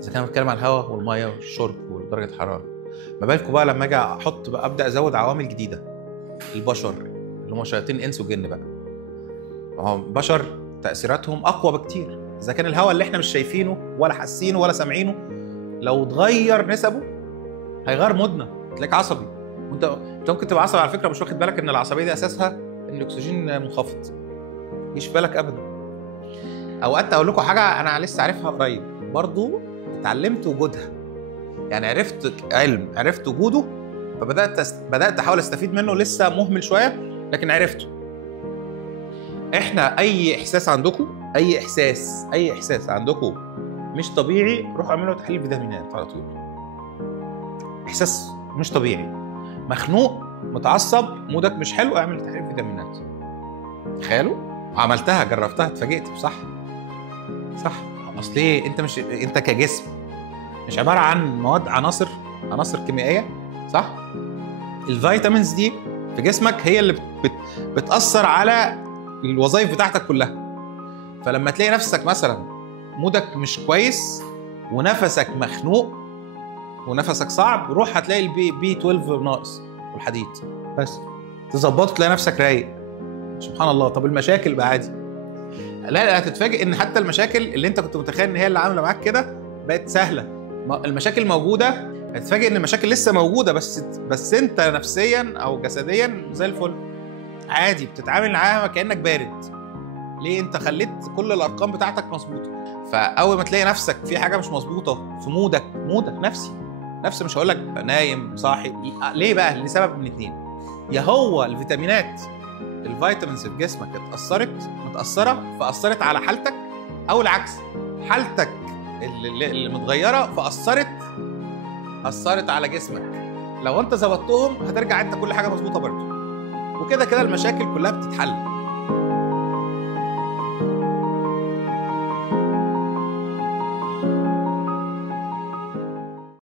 اذا كان بتكلم عن الهواء والميه والشرب ودرجه الحراره، ما بالكم بقى لما اجي احط بقى ابدا ازود عوامل جديده. البشر اللي هم شياطين انس وجن بقى، هم بشر تاثيراتهم اقوى بكتير. اذا كان الهواء اللي احنا مش شايفينه ولا حاسينه ولا سامعينه لو اتغير نسبه هيغير مودنا، تلاقيك عصبي. وانت ممكن تبقى عصبي على فكره مش واخد بالك ان العصبيه دي اساسها ان الاكسجين منخفض، مش في بالك ابدا. اوقات اقول لكم حاجه انا لسه عارفها قريب برضو، اتعلمت وجودها، يعني عرفت علم، عرفت وجوده، بدات احاول استفيد منه، لسه مهمل شويه لكن عرفته. احنا اي احساس عندكم، اي احساس عندكم مش طبيعي، روحوا اعملوا تحليل فيتامينات على طول. احساس مش طبيعي، مخنوق، متعصب، مودك مش حلو، اعمل تحليل فيتامينات. تخيلوا عملتها، جربتها، اتفاجئت بصح. صح، اصل ايه؟ انت كجسم مش عباره عن مواد، عناصر كيميائيه، صح؟ الفيتامينز دي في جسمك هي اللي بتاثر على الوظائف بتاعتك كلها. فلما تلاقي نفسك مثلا مودك مش كويس ونفسك مخنوق ونفسك صعب، روح هتلاقي البي 12 ناقص والحديد، بس تظبطه تلاقي نفسك رايق. سبحان الله. طب المشاكل بقى عادي، لا هتتفاجئ ان حتى المشاكل اللي انت كنت متخيل ان هي اللي عامله معاك كده بقت سهله. المشاكل موجوده، هتتفاجئ ان المشاكل لسه موجوده، بس انت نفسيا او جسديا زي الفل، عادي بتتعامل معاها كانك بارد. ليه؟ انت خليت كل الارقام بتاعتك مظبوطه. فاول ما تلاقي نفسك في حاجه مش مظبوطه في مودك نفسي مش هقول لك نايم صاحي، ليه بقى؟ لسبب من اتنين: يا هو الفيتامينز في جسمك متاثره فاثرت على حالتك، او العكس، حالتك اللي متغيره فاثرت على جسمك. لو انت ظبطتهم هترجع انت كل حاجه مظبوطه برضه، وكده المشاكل كلها بتتحل.